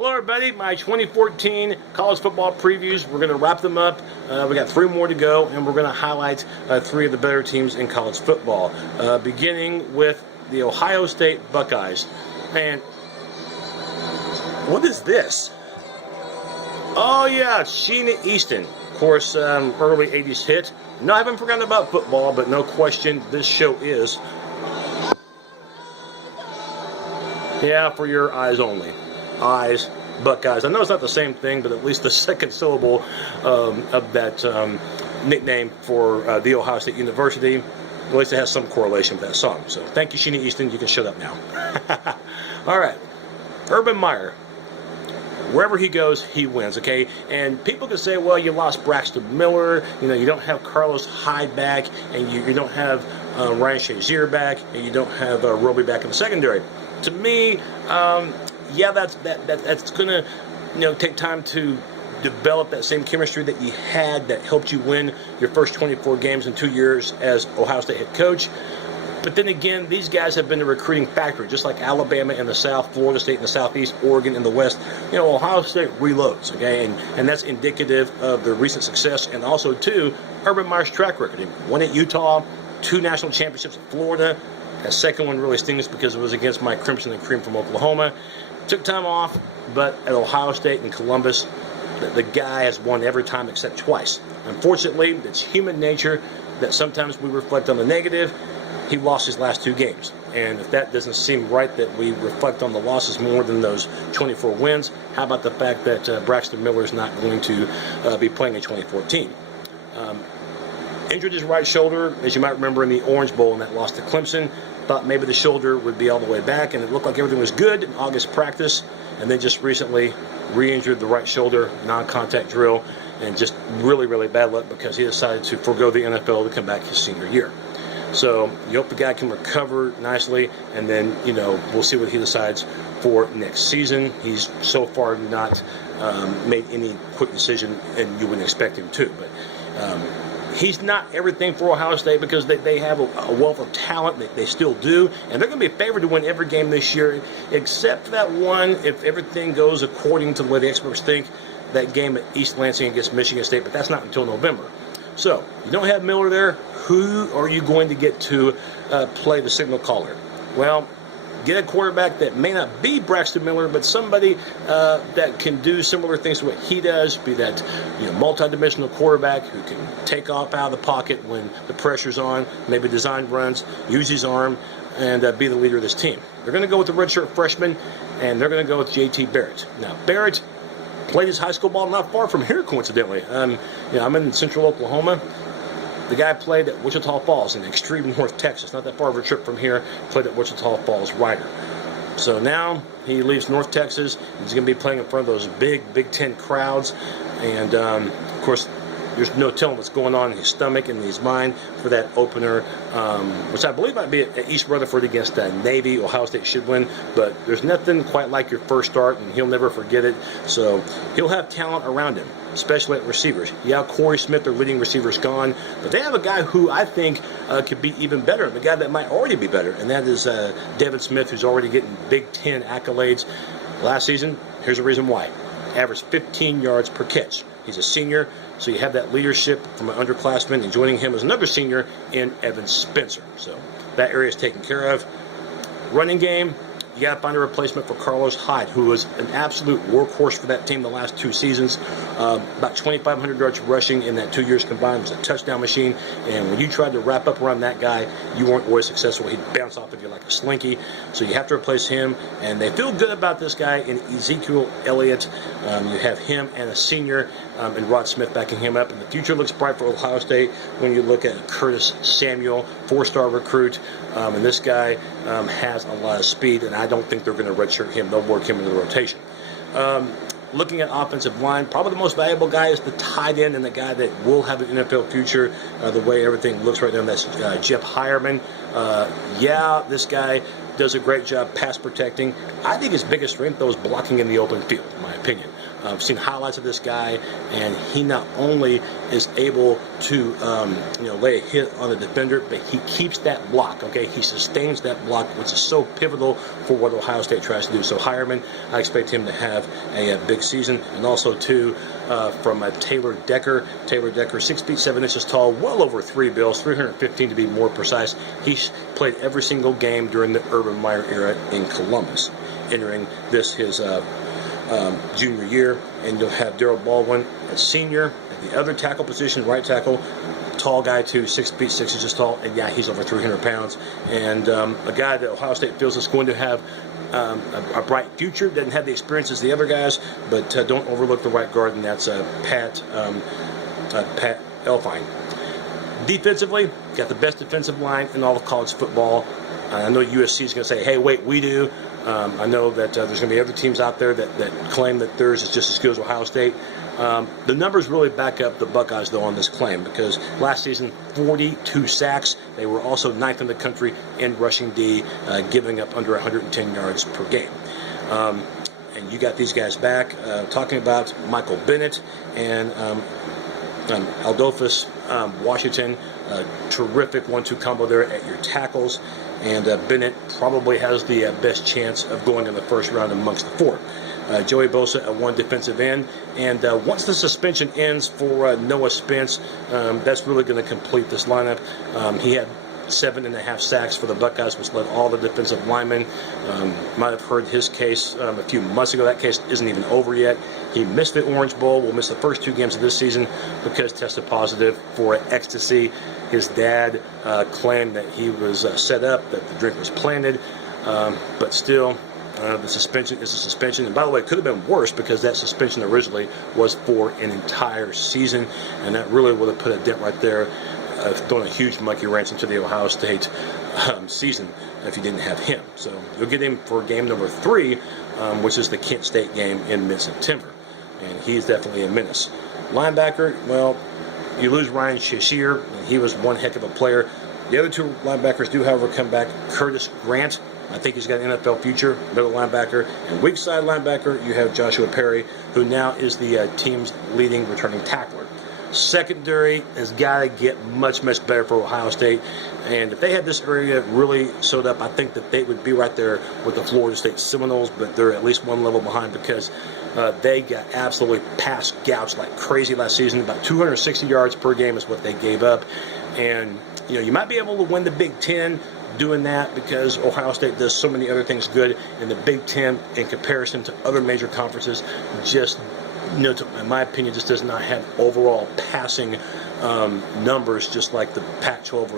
Hello everybody, my 2014 college football previews. We're going to wrap them up. We got 3 more to go, and we're going to highlight 3 of the better teams in college football. Beginning with the Ohio State Buckeyes. And what is this? Oh yeah, Sheena Easton. Of course, early 80s hit. No, I haven't forgotten about football, but no question this show is. Yeah, for your eyes only. Eyes, Buckeyes. I know it's not the same thing, but at least the second syllable of that nickname for the Ohio State University, at least it has some correlation with that song. So thank you, Sheena Easton. You can shut up now. All right. Urban Meyer. Wherever he goes, he wins, okay? And people can say, well, you lost Braxton Miller, you don't have Carlos Hyde back, and you don't have Ryan Shazier back, and you don't have Roby back in the secondary. To me, yeah, that's going to take time to develop that same chemistry that you had that helped you win your first 24 games in 2 years as Ohio State head coach. But then again, these guys have been a recruiting factory, just like Alabama in the South, Florida State in the Southeast, Oregon in the West. Ohio State reloads, okay? And that's indicative of their recent success, and also, too, Urban Meyer's track record. He won at Utah, 2 national championships at Florida. That second one really stings because it was against my Crimson and Cream from Oklahoma. Took time off, but at Ohio State and Columbus, the guy has won every time except twice. Unfortunately, it's human nature that sometimes we reflect on the negative. He lost his last 2 games. And if that doesn't seem right, that we reflect on the losses more than those 24 wins, how about the fact that Braxton Miller is not going to be playing in 2014? Injured his right shoulder, as you might remember in the Orange Bowl in that loss to Clemson. Thought maybe the shoulder would be all the way back, and it looked like everything was good in August practice, and then just recently re-injured the right shoulder, non-contact drill, and just really, really bad luck because he decided to forego the NFL to come back his senior year. So you hope the guy can recover nicely, and then, we'll see what he decides for next season. He's so far not made any quick decision, and you wouldn't expect him to. But he's not everything for Ohio State because they have a wealth of talent. They still do, and they're going to be favored to win every game this year, except that one, if everything goes according to the way the experts think, that game at East Lansing against Michigan State, but that's not until November. So, you don't have Miller there. Who are you going to get to play the signal caller? Well, get a quarterback that may not be Braxton Miller, but somebody that can do similar things to what he does, be that multi-dimensional quarterback who can take off out of the pocket when the pressure's on, maybe design runs, use his arm, and be the leader of this team. They're going to go with the redshirt freshman, and they're going to go with J.T. Barrett. Now, Barrett played his high school ball not far from here, coincidentally. I'm in central Oklahoma. The guy played at Wichita Falls in extreme North Texas, not that far of a trip from here, played at Wichita Falls Rider. So now he leaves North Texas. He's going to be playing in front of those big Big Ten crowds. And, of course, there's no telling what's going on in his stomach and his mind for that opener, which I believe might be at East Rutherford against Navy. Ohio State should win, but there's nothing quite like your first start, and he'll never forget it. So he'll have talent around him, especially at receivers. Yeah, Corey Smith, their leading receiver, is gone, but they have a guy who I think could be even better, the guy that might already be better, and that is Devin Smith, who's already getting Big Ten accolades. Last season, here's the reason why. Averaged 15 yards per catch. He's a senior, so you have that leadership from an underclassman, and joining him as another senior in Evan Spencer. So that area is taken care of. Running game, you got to find a replacement for Carlos Hyde, who was an absolute workhorse for that team the last 2 seasons. About 2,500 yards rushing in that 2 years combined. Was a touchdown machine. And when you tried to wrap up around that guy, you weren't always successful. He'd bounce off of you like a slinky. So you have to replace him. And they feel good about this guy in Ezekiel Elliott. You have him and a senior, and Rod Smith backing him up. And the future looks bright for Ohio State when you look at Curtis Samuel, 4-star recruit. And this guy has a lot of speed, and I don't think they're going to redshirt him. They'll work him into the rotation. Looking at offensive line, probably the most valuable guy is the tight end and the guy that will have an NFL future the way everything looks right now. That's Jeff Hireman. Yeah, this guy does a great job pass protecting. I think his biggest strength, though, is blocking in the open field, in my opinion. I've seen highlights of this guy, and he not only is able to lay a hit on the defender, but he keeps that block, okay? He sustains that block, which is so pivotal for what Ohio State tries to do. So Hireman, I expect him to have a big season. And also, too, from Taylor Decker. Taylor Decker, 6 feet 7 inches tall, well over 3 bills, 315 to be more precise. He's played every single game during the Urban Meyer era in Columbus, entering this his junior year. And you'll have Darryl Baldwin as senior at the other tackle position, right tackle. Tall guy too, 6 feet 6 inches tall, and yeah, he's over 300 pounds. And a guy that Ohio State feels is going to have a bright future. Doesn't have the experience as the other guys, but don't overlook the right guard, and that's Pat Elfine. Defensively, got the best defensive line in all of college football. I know USC is going to say, hey, wait, we do. I know that there's going to be other teams out there that claim that theirs is just as good as Ohio State. The numbers really back up the Buckeyes, though, on this claim, because last season, 42 sacks. They were also 9th in the country in rushing D, giving up under 110 yards per game. And you got these guys back. Talking about Michael Bennett and Adolphus Washington, terrific 1-2 combo there at your tackles. And Bennett probably has the best chance of going in the first round amongst the four. Joey Bosa at one defensive end. And once the suspension ends for Noah Spence, that's really going to complete this lineup. He had 7.5 sacks for the Buckeyes, which led all the defensive linemen. Might have heard his case a few months ago. That case isn't even over yet. He missed the Orange Bowl. Will miss the first 2 games of this season because tested positive for ecstasy. His dad claimed that he was set up, that the drink was planted, but still, the suspension is a suspension. And by the way, it could have been worse because that suspension originally was for an entire season, and that really would have put a dent right there, throwing a huge monkey wrench into the Ohio State season if you didn't have him. So you'll get him for game number 3, which is the Kent State game in mid-September, and he's definitely a menace. Linebacker, well, you lose Ryan Shazier, and he was one heck of a player. The other 2 linebackers do, however, come back. Curtis Grant, I think he's got an NFL future, middle linebacker. And weak side linebacker, you have Joshua Perry, who now is the team's leading returning tackler. Secondary has got to get much, much better for Ohio State. And if they had this area really sewed up, I think that they would be right there with the Florida State Seminoles, but they're at least one level behind because they got absolutely pass gouged like crazy last season. About 260 yards per game is what they gave up. And, you might be able to win the Big Ten doing that because Ohio State does so many other things good. And the Big Ten, in comparison to other major conferences, just, in my opinion, just does not have overall passing numbers just like the Pac-12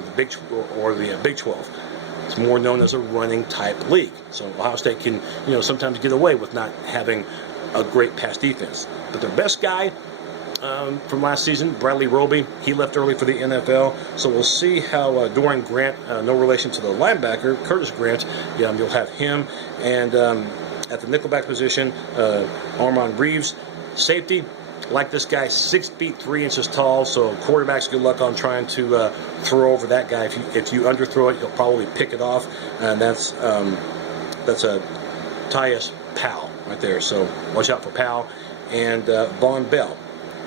or the Big 12. It's more known as a running type league. So Ohio State can, sometimes get away with not having a great pass defense. But their best guy from last season, Bradley Roby, he left early for the NFL. So we'll see how Dorian Grant, no relation to the linebacker, Curtis Grant, you'll have him. And at the nickelback position, Armand Reeves. Safety, like this guy, 6 feet 3 inches tall. So quarterbacks, good luck on trying to throw over that guy. If you underthrow it, you'll probably pick it off. And that's a Tyus Powell right there. So watch out for Powell. And Von Bell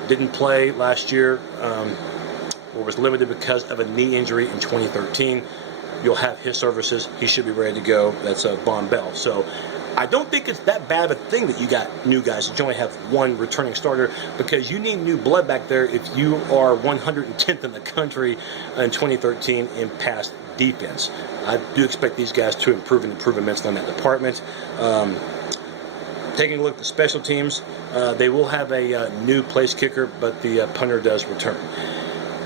didn't play last year or was limited because of a knee injury in 2013. You'll have his services. He should be ready to go. That's Von Bell. So I don't think it's that bad of a thing that you got new guys, that you only have one returning starter, because you need new blood back there if you are 110th in the country in 2013 in pass defense. I do expect these guys to improve immensely in that department. Taking a look at the special teams, they will have a new place kicker, but the punter does return.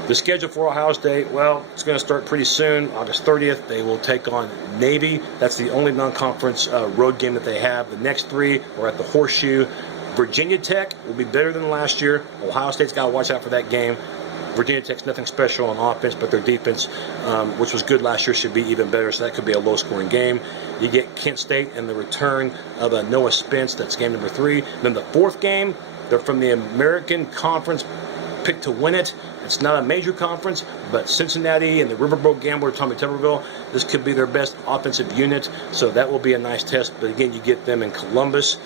The schedule for Ohio State, well, it's going to start pretty soon. August 30th, they will take on Navy. That's the only non-conference road game that they have. The next 3 are at the Horseshoe. Virginia Tech will be better than last year. Ohio State's got to watch out for that game. Virginia Tech's nothing special on offense, but their defense, which was good last year, should be even better, so that could be a low-scoring game. You get Kent State and the return of Noah Spence. That's game number 3. Then the 4th game, they're from the American Conference picked to win it. It's not a major conference, but Cincinnati and the Riverboat Gambler, Tommy Tuberville, this could be their best offensive unit, so that will be a nice test. But again, you get them in Columbus,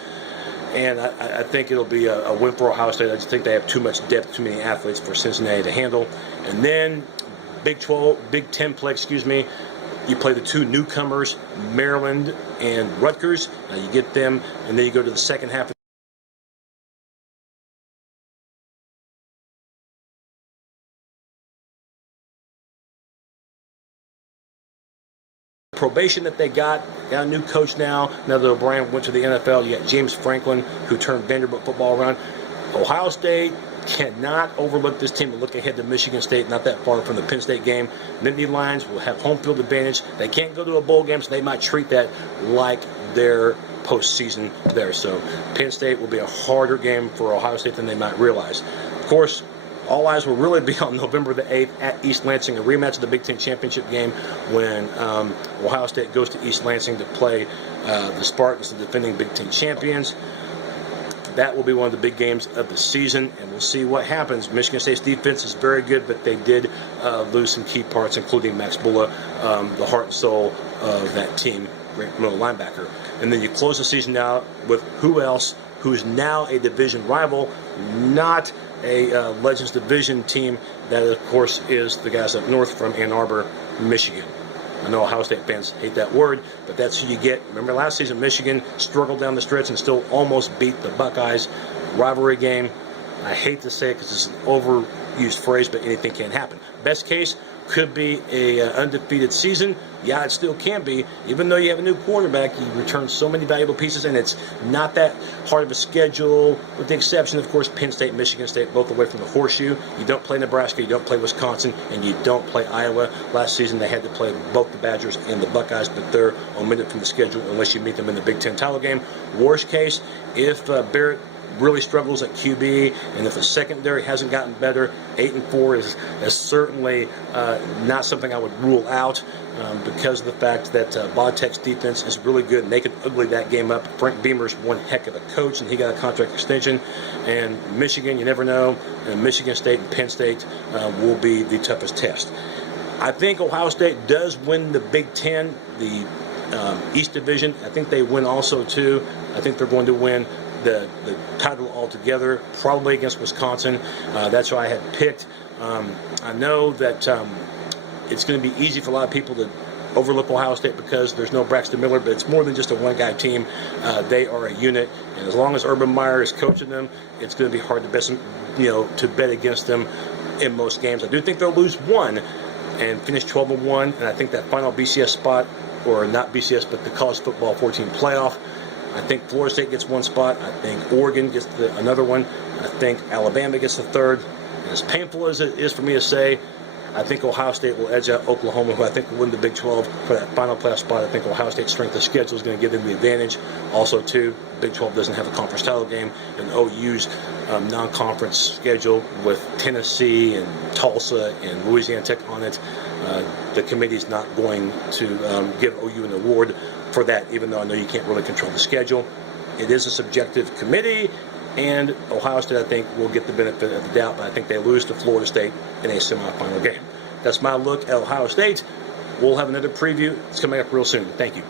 and I think it'll be a win for Ohio State. I just think they have too much depth, too many athletes for Cincinnati to handle. And then Big 10 play, you play the two newcomers, Maryland and Rutgers. You get them, and then you go to the second half. Probation that they got a new coach now that O'Brien went to the NFL. You got James Franklin, who turned Vanderbilt football around. Ohio State cannot overlook this team and look ahead to Michigan State, not that far from the Penn State game. Nittany Lions will have home field advantage. They can't go to a bowl game, so they might treat that like their postseason there. So Penn State will be a harder game for Ohio State than they might realize. Of course, all eyes will really be on November the 8th at East Lansing, a rematch of the Big Ten championship game when Ohio State goes to East Lansing to play the Spartans, the defending Big Ten champions. That will be one of the big games of the season, and we'll see what happens. Michigan State's defense is very good, but they did lose some key parts, including Max Bulla, the heart and soul of that team, great middle linebacker. And then you close the season out with who else, who's now a division rival, not a Legends Division team. That, of course, is the guys up north from Ann Arbor, Michigan. I know Ohio State fans hate that word, but that's who you get. Remember last season, Michigan struggled down the stretch and still almost beat the Buckeyes. Rivalry game. I hate to say it because it's an overused phrase, but anything can happen. Best case could be a undefeated season. Yeah, it still can be. Even though you have a new quarterback, you return so many valuable pieces, and it's not that hard of a schedule, with the exception, of course, Penn State, Michigan State, both away from the horseshoe. You don't play Nebraska, you don't play Wisconsin, and you don't play Iowa. Last season, they had to play both the Badgers and the Buckeyes, but they're omitted from the schedule unless you meet them in the Big Ten title game. Worst case, if Barrett really struggles at QB, and if the secondary hasn't gotten better, 8-4 is certainly not something I would rule out because of the fact that Vodtek's defense is really good, and they could ugly that game up. Frank Beamer's one heck of a coach, and he got a contract extension. And Michigan, you never know. And Michigan State and Penn State will be the toughest test. I think Ohio State does win the Big Ten, the East Division. I think they win also, too. I think they're going to win the title altogether, probably against Wisconsin. That's who I had picked. I know that it's going to be easy for a lot of people to overlook Ohio State because there's no Braxton Miller, but it's more than just a one-guy team. They are a unit, and as long as Urban Meyer is coaching them, it's going to be hard to bet against them in most games. I do think they'll lose one and finish 12-1, and I think that final BCS spot, or not BCS, but the college football 14 playoff, I think Florida State gets one spot. I think Oregon gets another one. I think Alabama gets the third. As painful as it is for me to say, I think Ohio State will edge out Oklahoma, who I think will win the Big 12 for that final playoff spot. I think Ohio State's strength of schedule is going to give them the advantage. Also, too, Big 12 doesn't have a conference title game, and OU's non-conference schedule with Tennessee and Tulsa and Louisiana Tech on it, the committee's not going to give OU an award for that, even though I know you can't really control the schedule. It is a subjective committee, and Ohio State, I think, will get the benefit of the doubt, but I think they lose to Florida State in a semifinal game. That's my look at Ohio State. We'll have another preview. It's coming up real soon. Thank you.